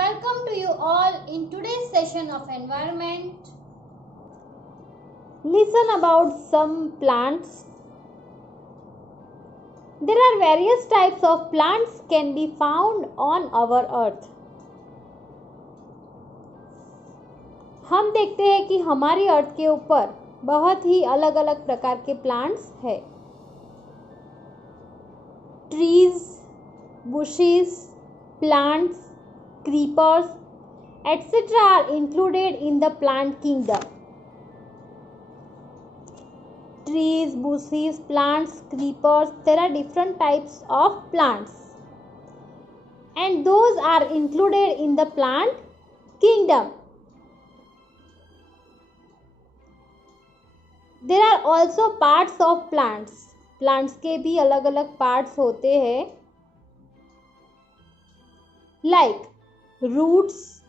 Welcome to you all in today's session of environment. Listen about some plants. There are various types of plants can be found on our earth. हम देखते हैं कि हमारी अर्थ के ऊपर बहुत ही अलग अलग प्रकार के प्लांट्स हैं. Trees, bushes, plants, creepers, etc. are included in the plant kingdom. Trees, bushes, plants, creepers, there are different types of plants and those are included in the plant kingdom. There are also parts of plants. Plants के भी अलग अलग parts होते हैं like roots,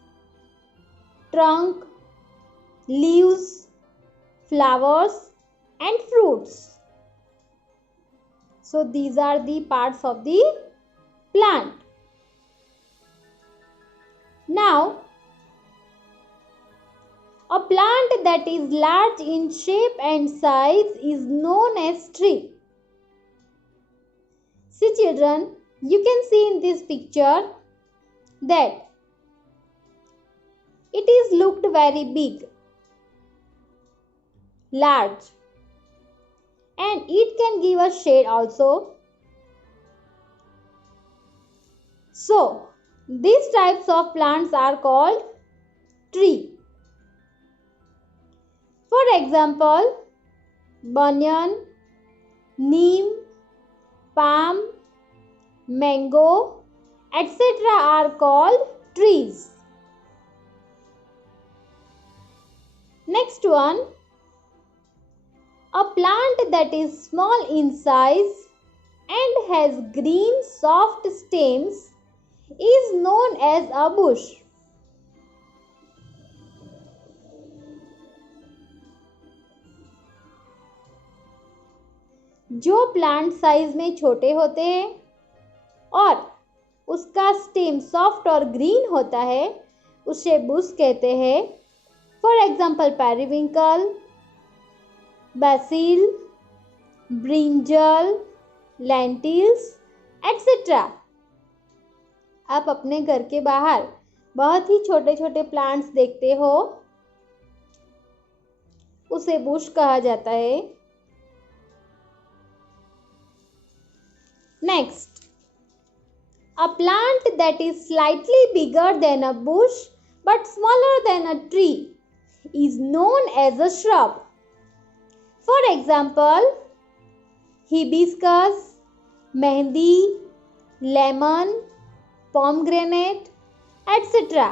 trunk, leaves, flowers and fruits. So these are the parts of the plant. Now, a plant that is large in shape and size is known as tree. See children, you can see in this picture that it is looked very big, large, and it can give us shade also. So, these types of plants are called tree. For example, banyan, neem, palm, mango, etc. are called trees. Next one, a plant that is small in size and has green soft stems is known as a bush. जो plant size में छोटे होते हैं और उसका stem soft और green होता है उसे बुश कहते हैं. For example periwinkle, basil, brinjal, lentils etcetera. आप अपने घर के बाहर बहुत ही छोटे छोटे प्लांट्स देखते हो, उसे बुश कहा जाता है. Next, a plant that is slightly bigger than a bush but smaller than a tree is known as a shrub. For example, hibiscus, mehndi, lemon, pomegranate, etc.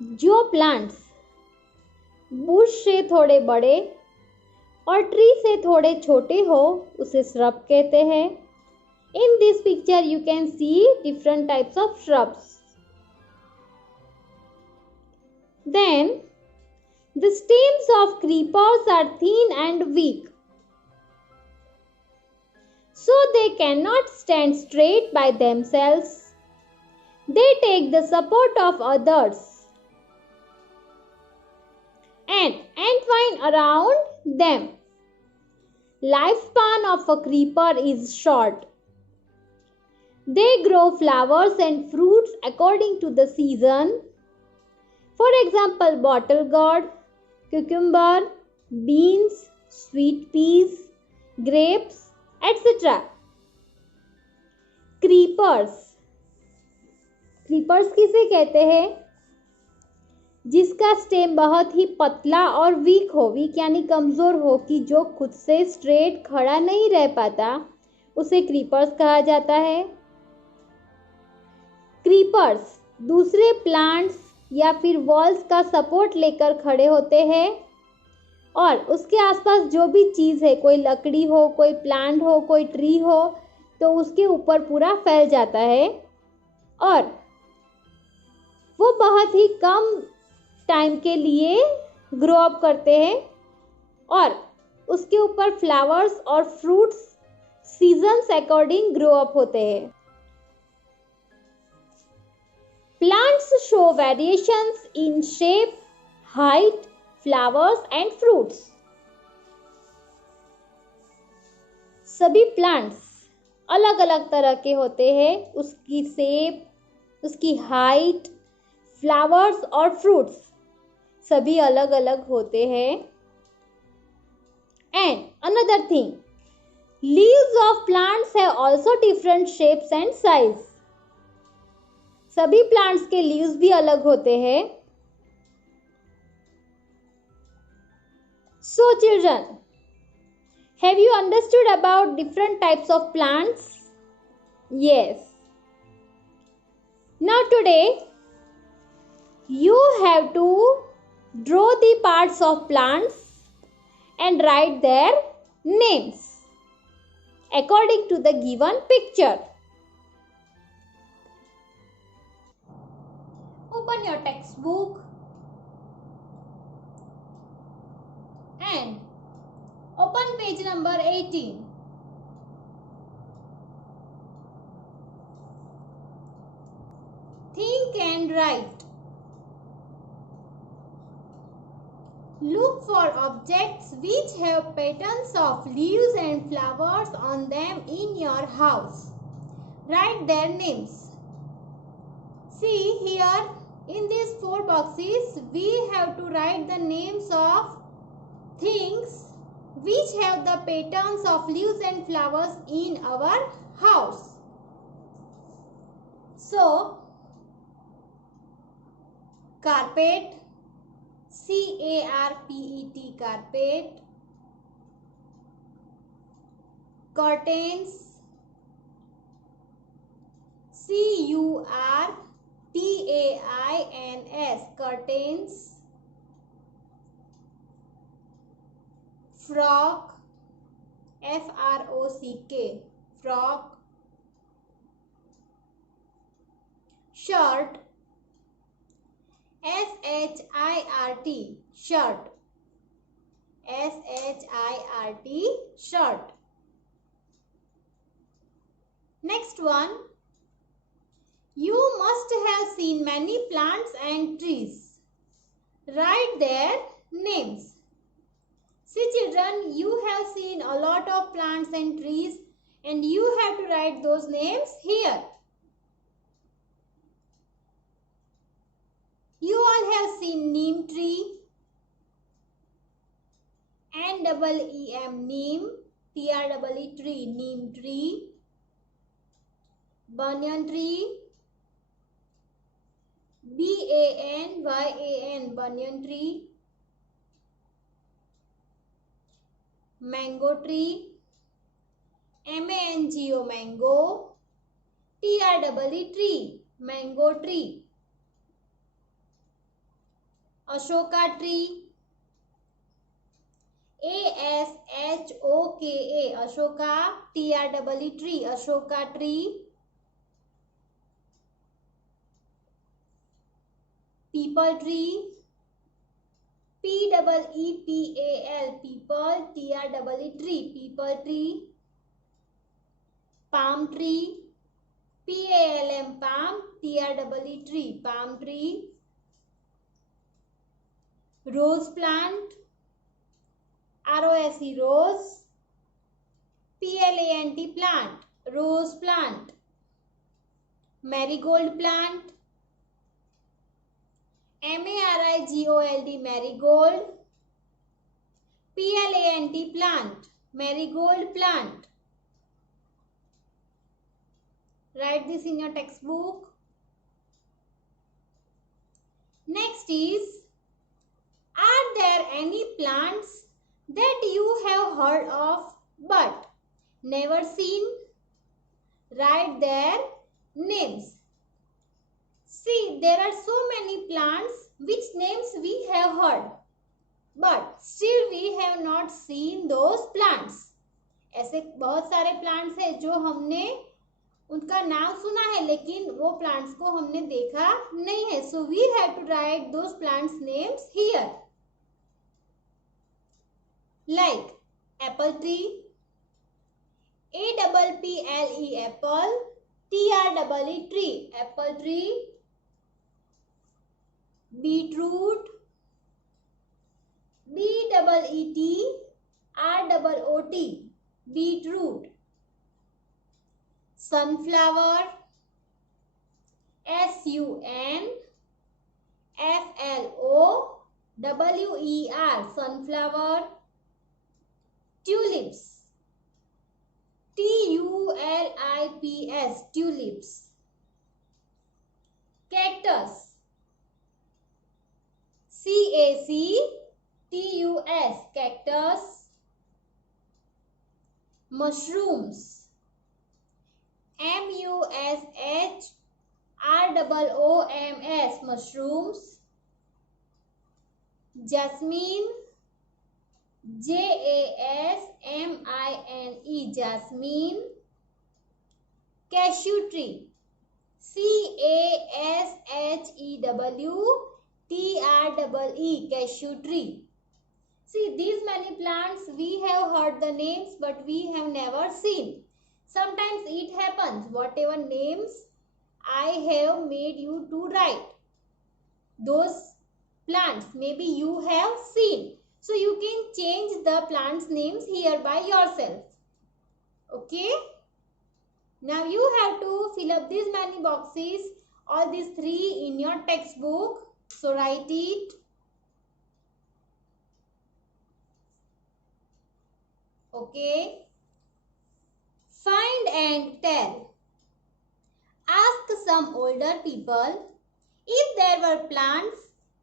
जो प्लांट्स बुश से थोड़े बड़े और ट्री से थोड़े छोटे हो उसे श्रब कहते हैं. In this picture you can see different types of shrubs. Then the stems of creepers are thin and weak, so they cannot stand straight by themselves. They take the support of others and entwine around them. Lifespan of a creeper is short. They grow flowers and fruits according to the season. For example, bottle gourd, cucumber, beans, sweet peas, grapes, etc. Creepers. Creepers किसे कहते हैं? जिसका stem बहुत ही पतला और week हो. Week यानी कमज़ोर हो, कि जो खुद से स्ट्रेट खड़ा नहीं रह पाता, उसे क्रीपर्स कहा जाता है. क्रीपर्स दूसरे प्लांट्स या फिर वॉल्स का सपोर्ट लेकर खड़े होते हैं और उसके आसपास जो भी चीज़ है, कोई लकड़ी हो, कोई प्लांट हो, कोई ट्री हो, तो उसके ऊपर पूरा फैल जाता है और वो बहुत ही कम टाइम के लिए ग्रो अप करते हैं और उसके ऊपर फ्लावर्स और fruits seasons according grow up होते हैं. Plants show variations in shape, height, flowers and fruits. सभी प्लांट्स अलग अलग तरह के होते हैं, उसकी शेप, उसकी हाइट, फ्लावर्स और फ्रूट्स सभी अलग अलग होते हैं. And another thing, leaves of plants have also different shapes and size. सभी प्लांट्स के लीव्स भी अलग होते हैं. So children, have you understood about different types of plants? Yes. Now today you have to draw the parts of plants and write their names according to the given picture. Open your textbook and open page number 18. Think and write. Look for objects which have patterns of leaves and flowers on them in your house. Write their names. See here in these 4 boxes we have to write the names of things which have the patterns of leaves and flowers in our house. So, carpet, C-A-R-P-E-T, carpet. Curtains, C-U-R-T-A-I-N-S, curtains. Frock, F-R-O-C-K, frock. Shirt, S-H-I-R-T, shirt. S-H-I-R-T, shirt. Next one. You must have seen many plants and trees. Write their names. See children, you have seen a lot of plants and trees and you have to write those names here. You all have seen neem tree, N-E-E-M, neem, T-R-E-E, tree, neem tree. Banyan tree, B-A-N-Y-A-N, banyan tree. Mango tree, M-A-N-G-O, mango. T-R-E-E, tree, mango tree. Ashoka tree, A-S-H-O-K-A, Ashoka, T-R-E-E, tree, Ashoka tree. Peepal tree, P-E-E-P-A-L, people, T-R-E-E, tree, peepal tree. Palm tree, P-A-L-M, palm, T-R-E-E, tree, palm tree. Rose plant, R-O-S-E, rose. P-L-A-N-T, plant, rose plant. Marigold plant, M-A-R-I-G-O-L-D, marigold. P-L-A-N-T, plant, marigold plant. Write this in your textbook. Next is, are there any plants that you have heard of but never seen? Write their names. See, there are so many plants which names we have heard, but still we have not seen those plants. ऐसे बहुत सारे plants हैं जो हमने उनका नाम सुना है लेकिन वो plants को हमने देखा नहीं है. So we have to write those plants names here. Like apple tree, A-P-P-L-E, apple. T-R-E-E, tree, apple tree. beetroot, BEETROOT, beetroot. Sunflower, SUNFLOWER, sunflower. Tulips, TULIPS, tulips. Cactus, CACTUS, cactus. Mushrooms, MUSHROOMS, mushrooms. Jasmine, JASMINE, jasmine. Cashew tree, CASHEWTREE, cashew tree. See, these many plants we have heard the names but we have never seen. Sometimes it happens, whatever names I have made you to write, those plants maybe you have seen. So you can change the plants names here by yourself. Okay. Now you have to fill up these many boxes, all these 3 in your textbook. So write it. Okay. Find and tell. Ask some older people if there were plants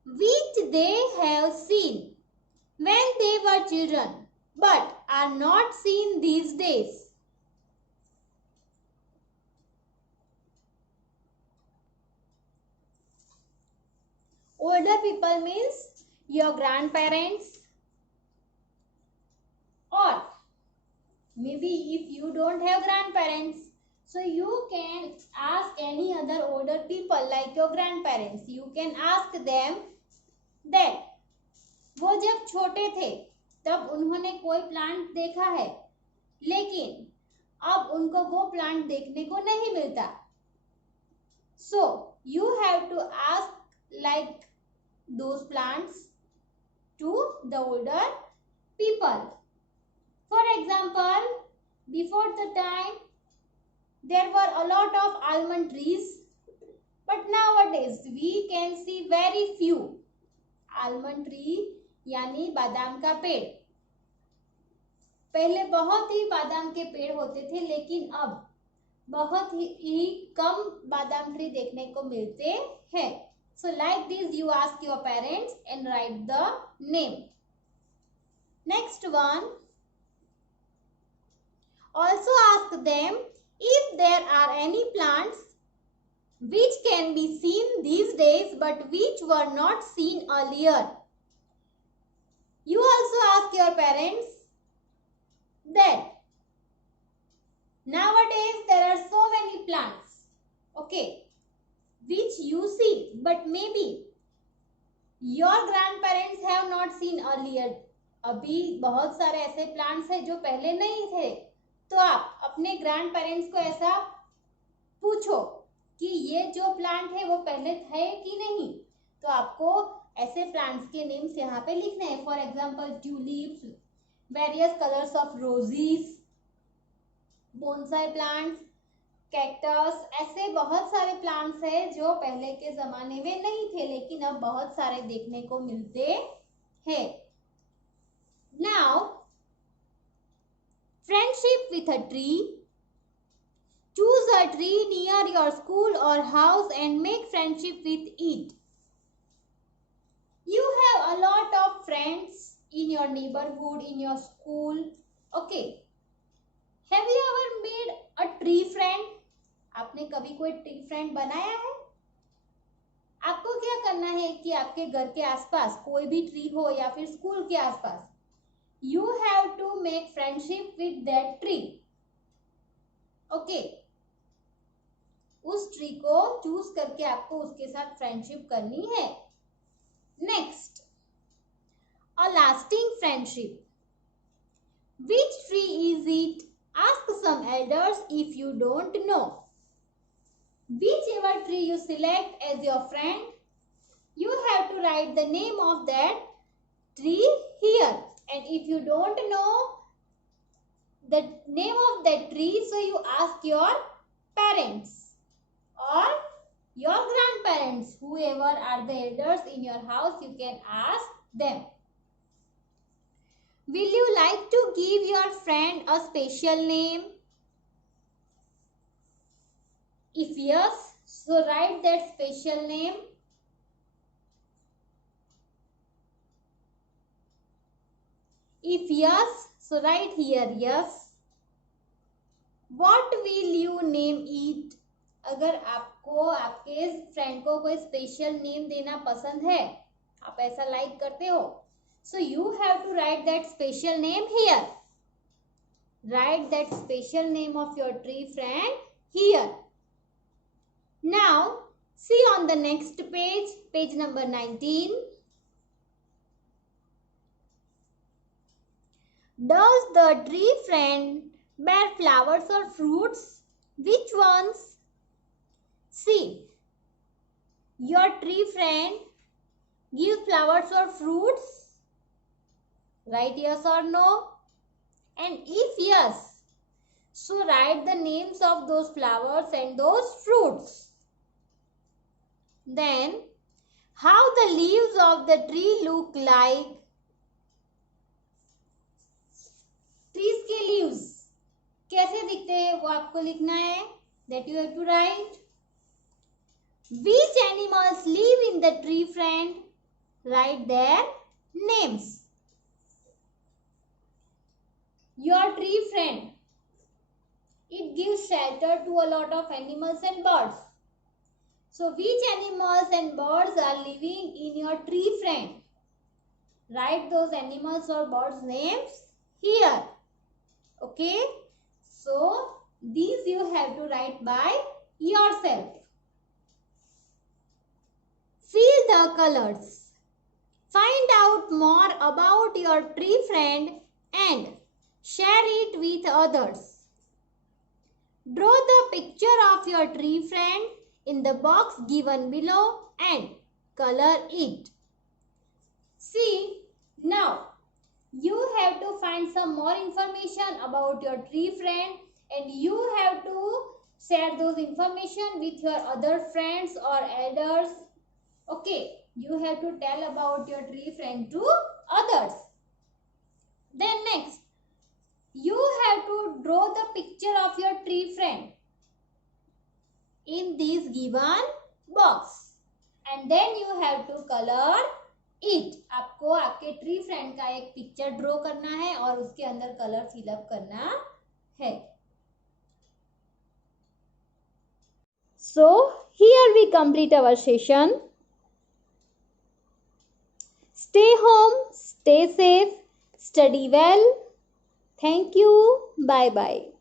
which they have seen when they were children but are not seen these days. Older people means your grandparents, or maybe if you don't have grandparents, so you can ask any other older people like your grandparents. You can ask them that वो जब छोटे थे तब उन्होंने कोई plant देखा है, लेकिन अब उनको वो प्लांट देखने को नहीं मिलता. So you have to ask like those plants to the older people. For example, before the time there were a lot of almond trees, but nowadays we can see very few. Almond tree यानी बादाम का पेड़. पहले बहुत ही बादाम के पेड़ होते थे, लेकिन अब बहुत ही कम बादाम ट्री देखने को मिलते हैं. So like this you ask your parents and write the name. Next one. Also ask them if there are any plants which can be seen these days but which were not seen earlier. You also ask your parents that nowadays there are so many plants, okay, which you see but maybe your grandparents have not seen earlier. अभी बहुत सारे ऐसे plants हैं जो पहले नहीं थे, तो आप अपने ग्रैंड पेरेंट्स को ऐसा पूछो कि ये जो प्लांट है वो पहले थे कि नहीं. तो आपको ऐसे प्लांट्स के नेम्स यहाँ पे लिखने हैं. For example tulips, various colours of roses, bonsai plants, cactus, ऐसे बहुत सारे प्लांट्स हैं जो पहले के जमाने में नहीं थे लेकिन अब बहुत सारे देखने को मिलते हैं. Now, friendship with a tree. Choose a tree near your school or house and make friendship with it. You have a lot of friends in your neighborhood, in your school. Okay. Have you ever made a tree friend? आपने कभी कोई tree friend बनाया है? आपको क्या करना है कि आपके घर के आसपास कोई भी ट्री हो या फिर स्कूल के आसपास, you have to make friendship with that tree. Okay. उस ट्री को चूज करके आपको उसके साथ फ्रेंडशिप करनी है. Next, a lasting friendship. Which tree is it? Ask some elders if you don't know. Whichever tree you select as your friend, you have to write the name of that tree here. And if you don't know the name of that tree, so you ask your parents or your grandparents, whoever are the elders in your house, you can ask them. Will you like to give your friend a special name? If yes, so write that special name. If yes, so write here yes. What will you name it? अगर आपको आपके friend को कोई special name देना पसंद है, आप ऐसा लाइक करते हो, so you have to write that special name here. Write that special name of your tree friend here. Now, see on the next page, page number 19. Does the tree friend bear flowers or fruits? Which ones? See, your tree friend gives flowers or fruits? Write yes or no. And if yes, so write the names of those flowers and those fruits. Then, how the leaves of the tree look like? Trees के leaves कैसे दिखते हैं वो आपको लिखना है. That you have to write. Which animals live in the tree friend? Write their names. Your tree friend, it gives shelter to a lot of animals and birds. So which animals and birds are living in your tree friend? Write those animals or birds names here. Okay. So these you have to write by yourself. Feel the colors. Find out more about your tree friend and share it with others. Draw the picture of your tree friend in the box given below and color it. See, now you have to find some more information about your tree friend and you have to share those information with your other friends or elders. Okay, you have to tell about your tree friend to others. Then next, you have to draw the picture of your tree friend in this given box and then you have to color it. आपको आपके tree friend का एक picture draw करना है और उसके अंदर colour fill up करना है. So, here we complete our session. Stay home, stay safe, study well. Thank you. Bye-bye.